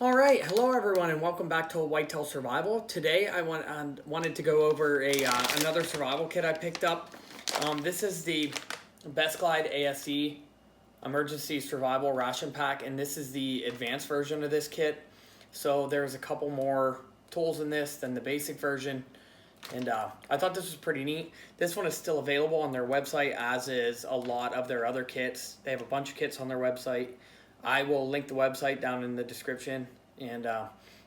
All right, hello everyone, and welcome back to Whitetail Survival. Today, I wanted to go over another survival kit I picked up. This is the Best Glide ASE Emergency Survival Ration Pack, and this is the advanced version of this kit. So there's a couple more tools in this than the basic version, and I thought this was pretty neat. This one is still available on their website, as is a lot of their other kits. They have a bunch of kits on their website. I will link the website down in the description, and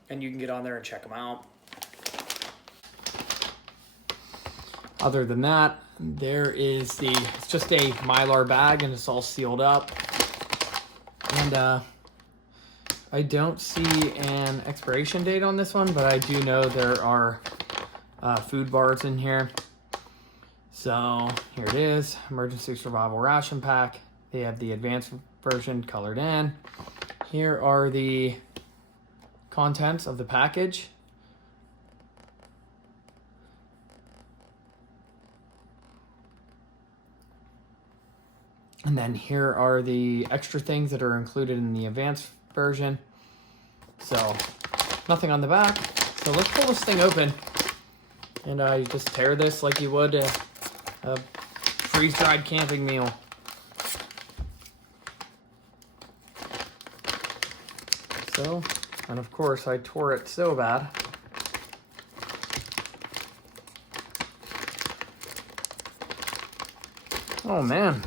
you can get on there and check them out. Other than that, it's just a Mylar bag, and it's all sealed up. And I don't see an expiration date on this one, but I do know there are food bars in here. So here it is, Emergency Survival Ration Pack. They have the advanced version colored in. Here are the contents of the package. And then here are the extra things that are included in the advanced version. So nothing on the back. So let's pull this thing open, and you just tear this like you would a freeze-dried camping meal. So, and of course I tore it so bad. Oh man,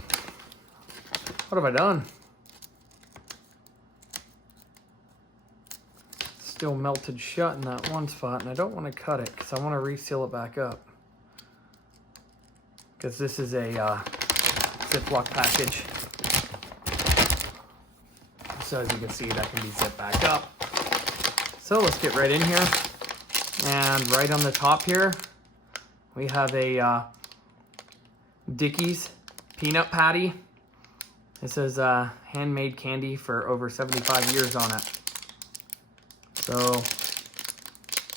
what have I done? Still melted shut in that one spot, and I don't want to cut it because I want to reseal it back up. Because this is a Ziploc package. So as you can see, that can be zipped back up. So let's get right in here. And right on the top here, we have a Dickies peanut patty. It says handmade candy for over 75 years on it. So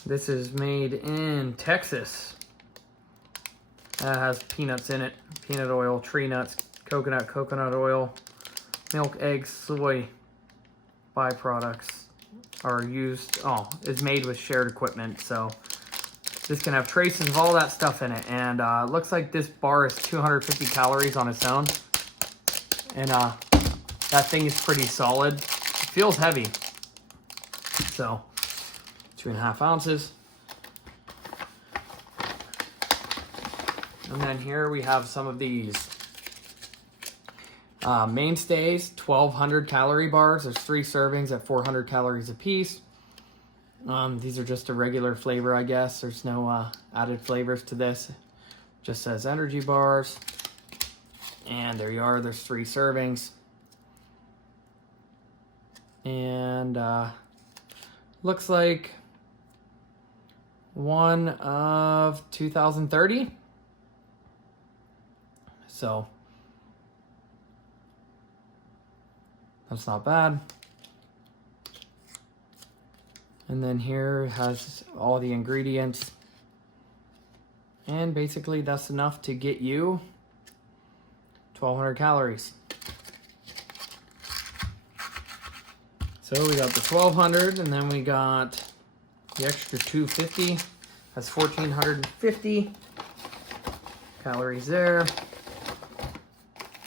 this is made in Texas. It has peanuts in it, peanut oil, tree nuts, coconut oil, milk, eggs, soy byproducts are used. Is made with shared equipment. So this can have traces of all that stuff in it. And it looks like this bar is 250 calories on its own. And that thing is pretty solid. It feels heavy. So 2.5 ounces. And then here we have some of these mainstays, 1,200 calorie bars. There's 3 servings at 400 calories a piece. These are just a regular flavor, I guess. There's no added flavors to this. Just says energy bars. And there you are, there's 3 servings. And looks like one of 2030. So that's not bad. And then here has all the ingredients. And basically that's enough to get you 1,200 calories. So we got the 1,200, and then we got the extra 250. That's 1,450 calories there.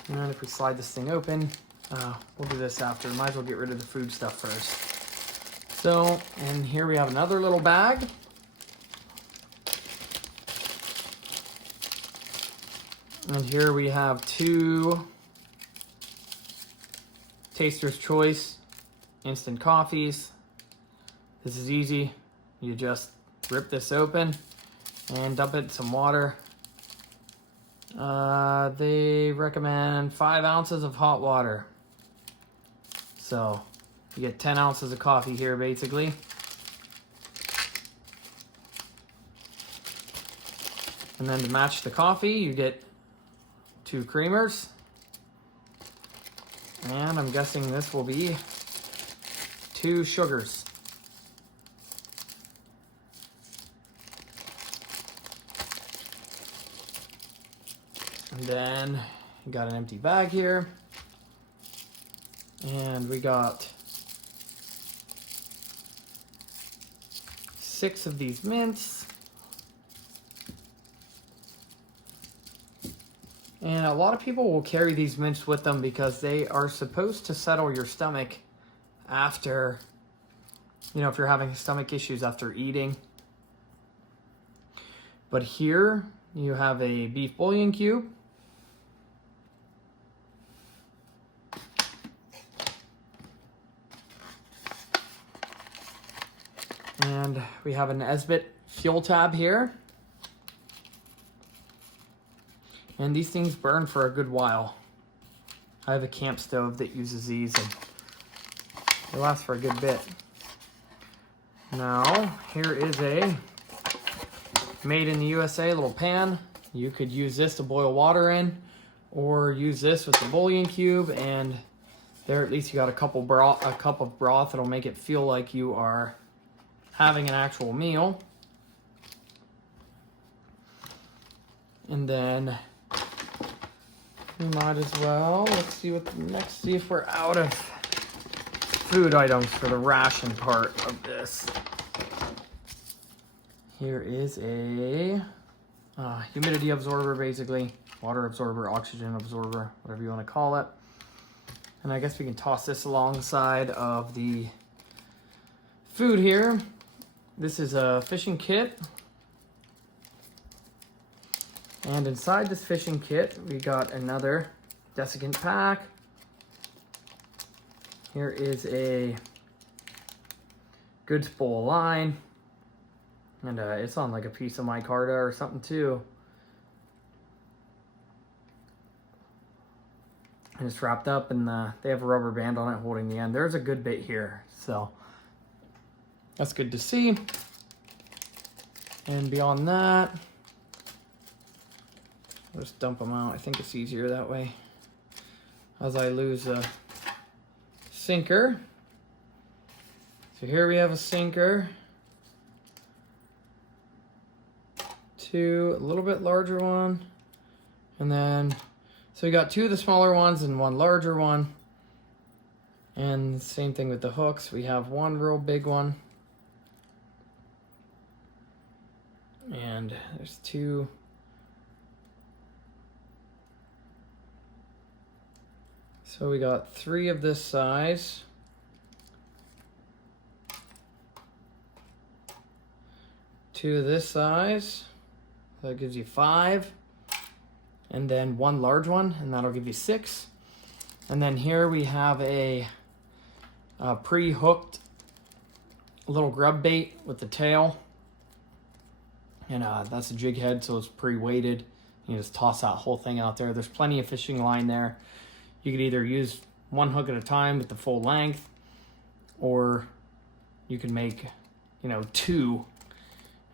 And if we slide this thing open, we'll do this after. Might as well get rid of the food stuff first. So, and here we have another little bag. And here we have 2 Taster's Choice instant coffees. This is easy. You just rip this open and dump it in some water. They recommend 5 ounces of hot water. So you get 10 ounces of coffee here basically. And then to match the coffee, you get 2 creamers. And I'm guessing this will be 2 sugars. And then you got an empty bag here. And we got 6 of these mints. And a lot of people will carry these mints with them because they are supposed to settle your stomach after, you know, if you're having stomach issues after eating. But here you have a beef bouillon cube. And we have an ASE fuel tab here. And these things burn for a good while. I have a camp stove that uses these and they last for a good bit. Now, here is a made in the USA little pan. You could use this to boil water in, or use this with the bouillon cube, and there at least you got a cup of broth that'll make it feel like you are having an actual meal. And then we might as well, let's see what the next, see if we're out of food items for the ration part of this. Here is a humidity absorber, basically. Water absorber, oxygen absorber, whatever you want to call it. And I guess we can toss this alongside of the food here. This is a fishing kit. And inside this fishing kit, we got another desiccant pack. Here is a good spool of line. And it's on like a piece of micarta or something too. And it's wrapped up, and they have a rubber band on it holding the end. There's a good bit here, so that's good to see. And beyond that, I'll just dump them out. I think it's easier that way as I lose a sinker. So here we have a sinker. 2, a little bit larger one. And then, so we got 2 of the smaller ones and 1 larger one. And same thing with the hooks. We have 1 real big one. And there's 2. So we got 3 of this size. 2 of this size. That gives you 5. And then 1 large one, and that'll give you 6. And then here we have a pre-hooked little grub bait with the tail. And that's a jig head, so it's pre-weighted. You just toss that whole thing out there. There's plenty of fishing line there. You could either use 1 hook at a time with the full length, or you can make, you know, 2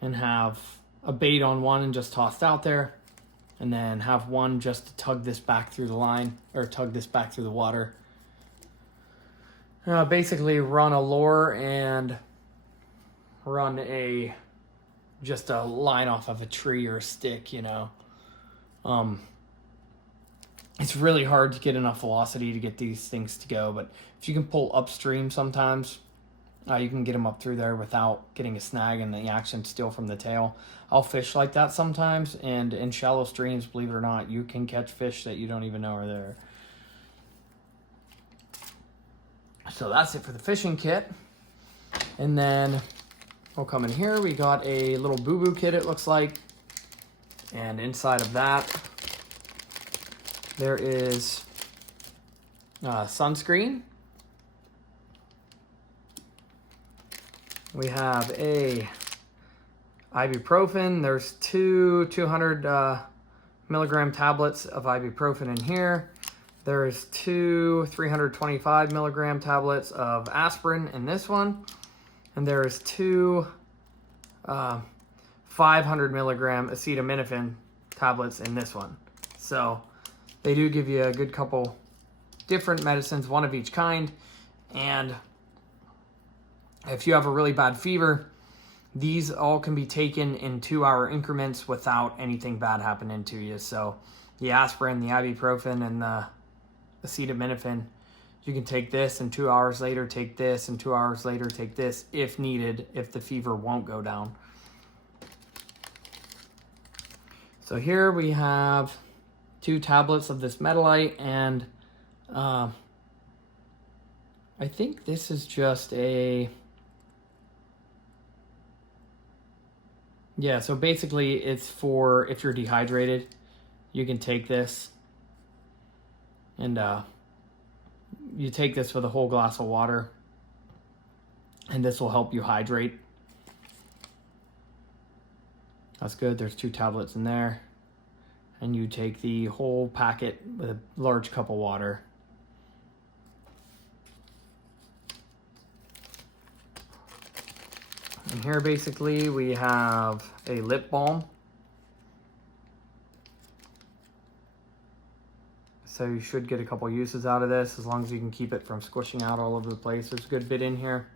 and have a bait on one and just tossed out there, and then have 1 just to tug this back through the line, or tug this back through the water. Basically run a lure and run just a line off of a tree or a stick, you know. It's really hard to get enough velocity to get these things to go, but if you can pull upstream sometimes, you can get them up through there without getting a snag and the action still from the tail. I'll fish like that sometimes, and in shallow streams, believe it or not, you can catch fish that you don't even know are there. So that's it for the fishing kit. And then we'll come in here. We got a little boo-boo kit, it looks like. And inside of that, there is sunscreen. We have a ibuprofen. There's 2 200 milligram tablets of ibuprofen in here. There's 2 325 milligram tablets of aspirin in this one. And there's 2 500 milligram acetaminophen tablets in this one. So they do give you a good couple different medicines, 1 of each kind. And if you have a really bad fever, these all can be taken in 2-hour increments without anything bad happening to you. So the aspirin, the ibuprofen, and the acetaminophen, You can take this and 2 hours later take this and 2 hours later take this if needed, if the fever won't go down. So here we have 2 tablets of this Metalite, and I think this is just a... Yeah, so basically it's for if you're dehydrated, you can take this and you take this with a whole glass of water, and this will help you hydrate. That's good. There's 2 tablets in there, and you take the whole packet with a large cup of water. And here basically we have a lip balm. So you should get a couple uses out of this as long as you can keep it from squishing out all over the place. There's a good bit in here.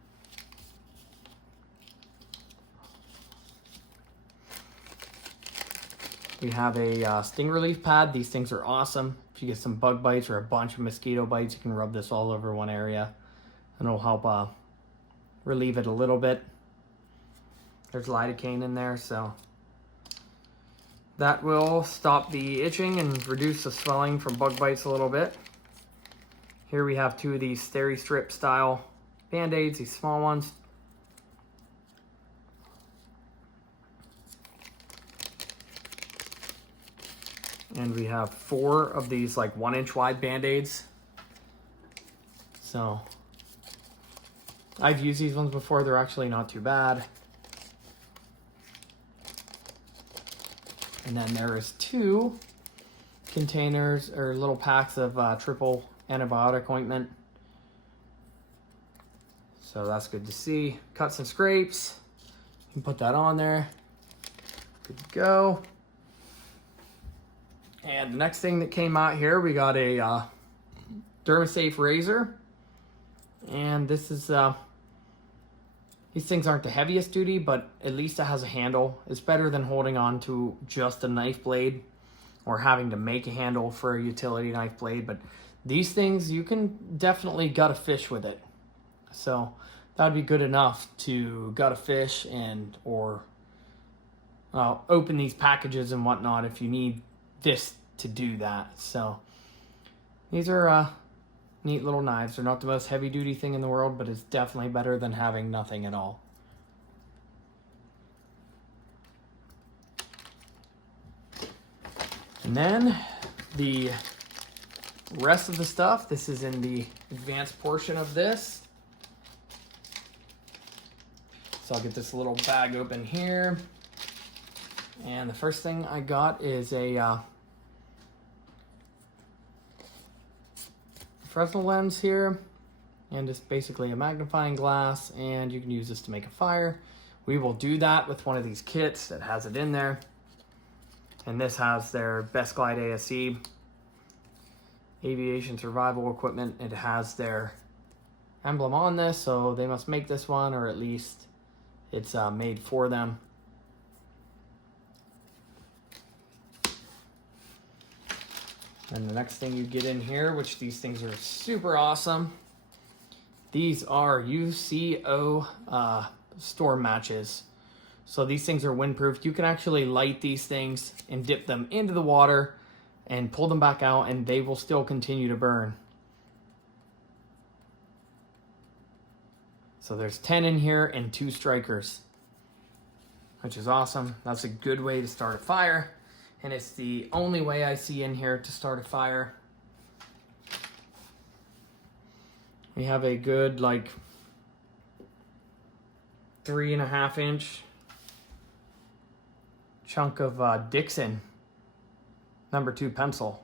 We have a sting relief pad. These things are awesome. If you get some bug bites or a bunch of mosquito bites, you can rub this all over one area and it'll help relieve it a little bit. There's lidocaine in there, so that will stop the itching and reduce the swelling from bug bites a little bit. Here we have 2 of these Steri-Strip style Band-Aids, these small ones. And we have 4 of these like 1-inch wide Band-Aids. So I've used these ones before. They're actually not too bad. And then there is 2 containers or little packs of triple antibiotic ointment. So that's good to see. Cuts and scrapes. You can put that on there. Good to go. And the next thing that came out here, we got a Dermasafe razor. And this is, these things aren't the heaviest duty, but at least it has a handle. It's better than holding on to just a knife blade or having to make a handle for a utility knife blade. But these things, you can definitely gut a fish with it. So that would be good enough to gut a fish and or open these packages and whatnot if you need this to do that. So these are neat little knives. They're not the most heavy duty thing in the world, but it's definitely better than having nothing at all. And then the rest of the stuff, this is in the advanced portion of this. So I'll get this little bag open here. And the first thing I got is a Fresnel lens here, and it's basically a magnifying glass, and you can use this to make a fire. We will do that with one of these kits that has it in there. And this has their Best Glide ASE aviation survival equipment. It has their emblem on this, so they must make this one, or at least it's made for them. And the next thing you get in here, which these things are super awesome, these are UCO storm matches. So these things are windproof. You can actually light these things and dip them into the water and pull them back out, and they will still continue to burn. So there's 10 in here and 2 strikers, which is awesome. That's a good way to start a fire. And it's the only way I see in here to start a fire. We have a good like 3.5 inch chunk of Dixon #2 pencil.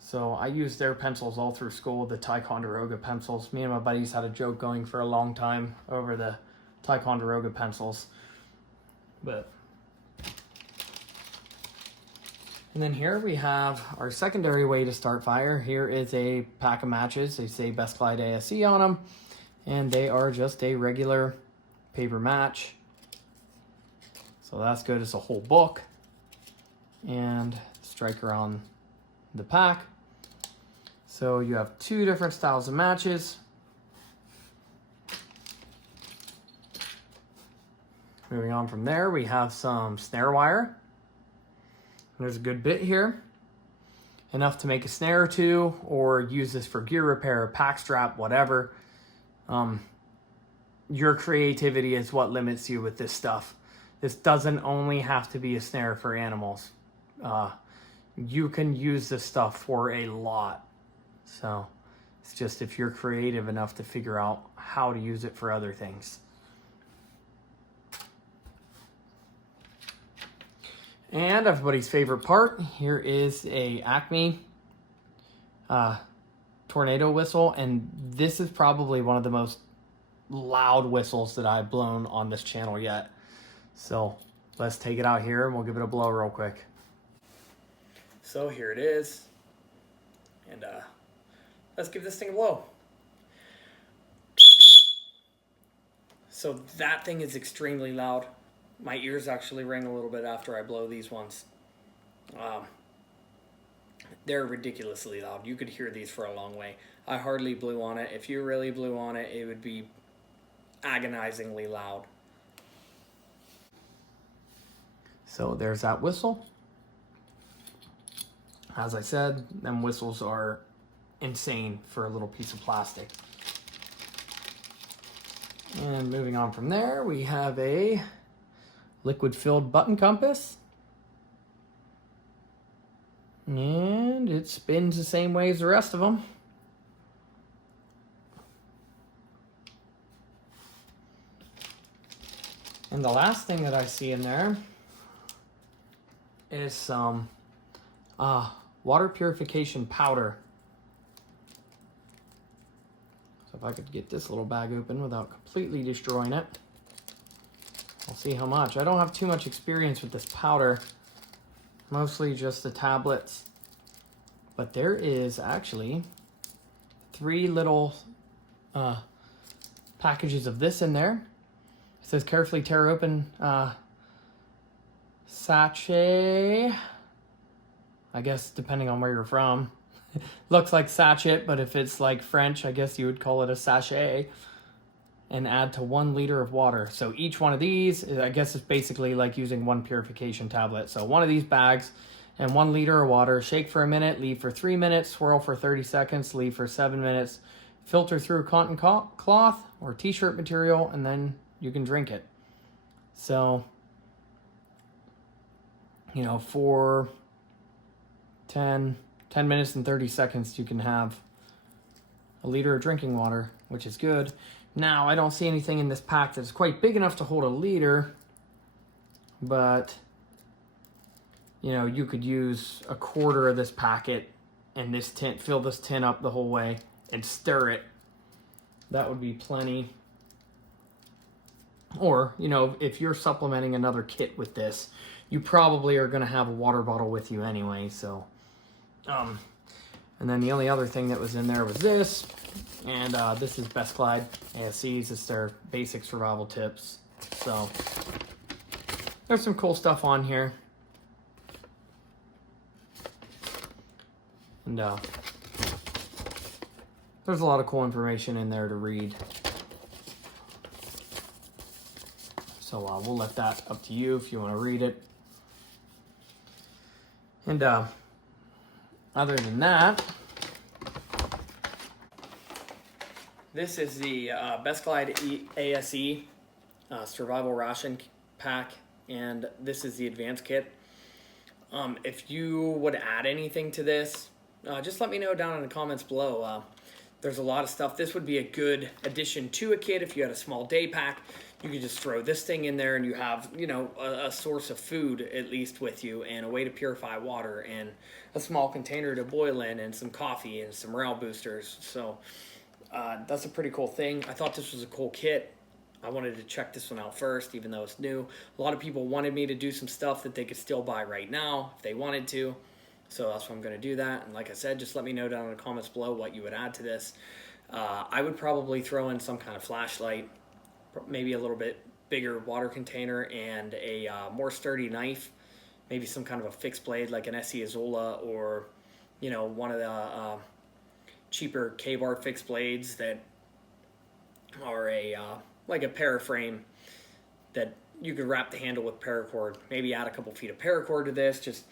So I used their pencils all through school, the Ticonderoga pencils. Me and my buddies had a joke going for a long time over the Ticonderoga pencils. And then here we have our secondary way to start fire. Here is a pack of matches. They say Best Glide ASE on them, and they are just a regular paper match. So that's good. It's a whole book and striker on the pack. So you have two different styles of matches. Moving on from there, we have some snare wire. There's a good bit here. Enough to make a snare or two, or use this for gear repair, pack strap, whatever. Your creativity is what limits you with this stuff. This doesn't only have to be a snare for animals. You can use this stuff for a lot. So it's just if you're creative enough to figure out how to use it for other things. And everybody's favorite part, here is a Acme tornado whistle, and this is probably one of the most loud whistles that I've blown on this channel yet. So let's take it out here and we'll give it a blow real quick. So here it is, and let's give this thing a blow. So that thing is extremely loud. My ears actually ring a little bit after I blow these ones. They're ridiculously loud. You could hear these for a long way. I hardly blew on it. If you really blew on it, it would be agonizingly loud. So there's that whistle. As I said, them whistles are insane for a little piece of plastic. And moving on from there, we have a liquid-filled button compass. And it spins the same way as the rest of them. And the last thing that I see in there is some water purification powder. So if I could get this little bag open without completely destroying it, I'll see how much. I don't have too much experience with this powder, mostly just the tablets. But there is actually 3 little packages of this in there. It says carefully tear open sachet. I guess depending on where you're from. Looks like sachet, but if it's like French, I guess you would call it a sachet. And add to 1 liter of water. So each one of these, I guess it's basically like using 1 purification tablet. So one of these bags and 1 liter of water, shake for a minute, leave for 3 minutes, swirl for 30 seconds, leave for 7 minutes, filter through cotton cloth or t-shirt material, and then you can drink it. So, you know, for 10 minutes and 30 seconds, you can have a liter of drinking water, which is good. Now, I don't see anything in this pack that's quite big enough to hold a liter, but, you know, you could use a quarter of this packet and this tin, fill this tin up the whole way and stir it. That would be plenty. Or, you know, if you're supplementing another kit with this, you probably are going to have a water bottle with you anyway, so. And then the only other thing that was in there was this. And this is Best Glide ASEs. It's their basic survival tips. So there's some cool stuff on here. And there's a lot of cool information in there to read. So we'll let that up to you if you want to read it. And other than that, this is the Best Glide ASE Survival Ration Pack, and this is the Advanced Kit. If you would add anything to this, just let me know down in the comments below. There's a lot of stuff. This would be a good addition to a kit if you had a small day pack. You could just throw this thing in there and you have, you know, a source of food at least with you, and a way to purify water, and a small container to boil in, and some coffee and some morale boosters. So that's a pretty cool thing. I thought this was a cool kit. I wanted to check this one out first, even though it's new. A lot of people wanted me to do some stuff that they could still buy right now if they wanted to. So that's why I'm going to do that. And like I said, just let me know down in the comments below what you would add to this. I would probably throw in some kind of flashlight, maybe a little bit bigger water container, and a more sturdy knife, maybe some kind of a fixed blade like an ASE Azola, or, you know, one of the cheaper K-bar fixed blades that are like a paraframe that you could wrap the handle with paracord. Maybe add a couple feet of paracord to this. Just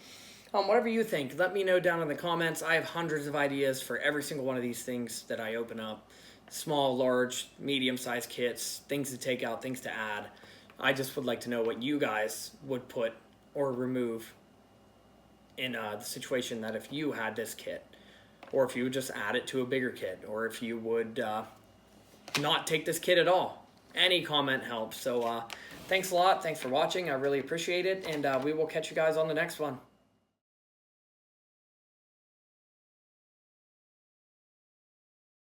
whatever you think. Let me know down in the comments. I have hundreds of ideas for every single one of these things that I open up. Small, large, medium-sized kits, things to take out, things to add. I just would like to know what you guys would put or remove in the situation that if you had this kit, or if you would just add it to a bigger kit, or if you would not take this kit at all. Any comment helps. So thanks a lot. Thanks for watching. I really appreciate it, and we will catch you guys on the next one.